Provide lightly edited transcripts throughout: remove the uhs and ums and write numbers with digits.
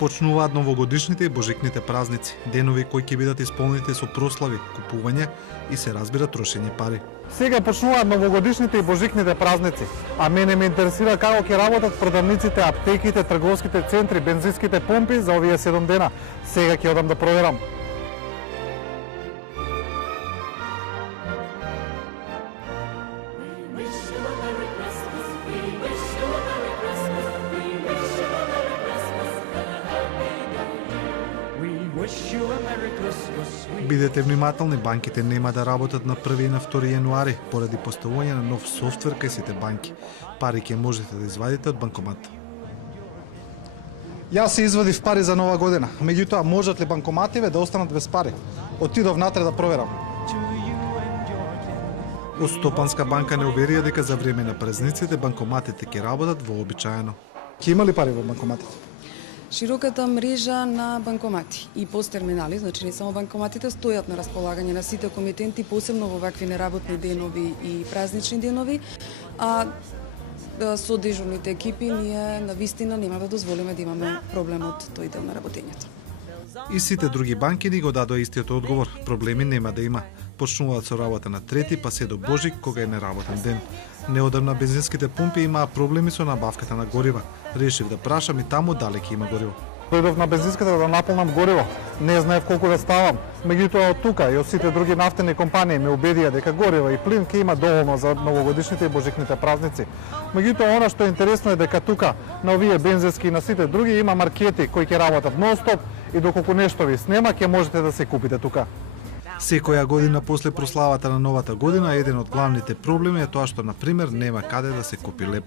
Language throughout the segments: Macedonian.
Почнуваат новогодишните и божикните празници, денови кои ќе бидат исполнети со прослави, купување и се разбира трошење пари. Сега почнуваат новогодишните и божикните празници, а мене ме интересира како ќе работат продавниците, аптеките, трговските центри, бензинските помпи за овие 7 дена. Сега ќе одам да проверам. Бидете внимателни, банките нема да работат на 1 и на 2 јануари поради поставување на нов софтвер кај сите банки. Пари ќе можете да извадите од банкомат. Јас се извадив пари за нова година, меѓутоа можат ли банкомативе да останат без пари? Отидов натре да проверам. Од Стопанска банка не уверија дека за време на празниците банкоматите ќе работат вообичаено. Ќе има ли пари во банкоматите? Широката мрежа на банкомати и посттерминали, значи не само банкоматите, стојат на располагање на сите комитенти, посебно во вакви неработни денови и празнични денови, а со дежурните екипи ние на вистина нема да дозволиме да имаме проблем од тој дел на работењето. И сите други банки ни го дадоа истиот одговор. Проблеми нема да има. Почнуваат со работа на 3 па се до Божик, кога е неработен ден. Неодамна бензинските помпи имаа проблеми со набавката на горива. Решив да прашам и таму дали ќе има гориво. Дојдов на бензинската да наполнам гориво. Не знаев колку да ставам. Меѓутоа од тука и од сите други нафтени компании ме убедија дека гориво и плин ќе има доволно за новогодишните и божикните празници. Меѓутоа она што е интересно е дека тука на овие бензински и на сите други има маркети кои ќе работат нон-стоп и доколку нешто ви снема ќе можете да се купите тука. Секоја година после прославата на новата година еден од главните проблеми е тоа што на пример нема каде да се купи леп.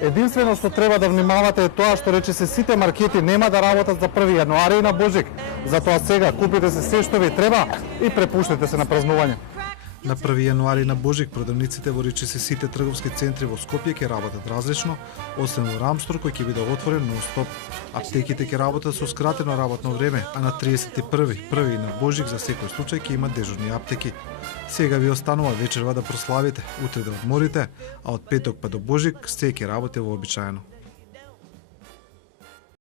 Единствено што треба да внимавате е тоа што рече се сите маркети нема да работат за 1 јануари и на Божик. Затоа сега купите се што ви треба и препуштете се на празнување. На 1 јануари на Божик продавниците во речиси сите трговски центри во Скопје ќе работат различно, освен во Рамстор кој ќе биде отворен нон-стоп. Аптеките ќе работат со скратено работно време, а на 31 и на Божик за секој случај ќе има дежурни аптеки. Сега ви останува вечерва да прославите, утре да одморите, а од петок па до Божик се ќе работи вообичаено.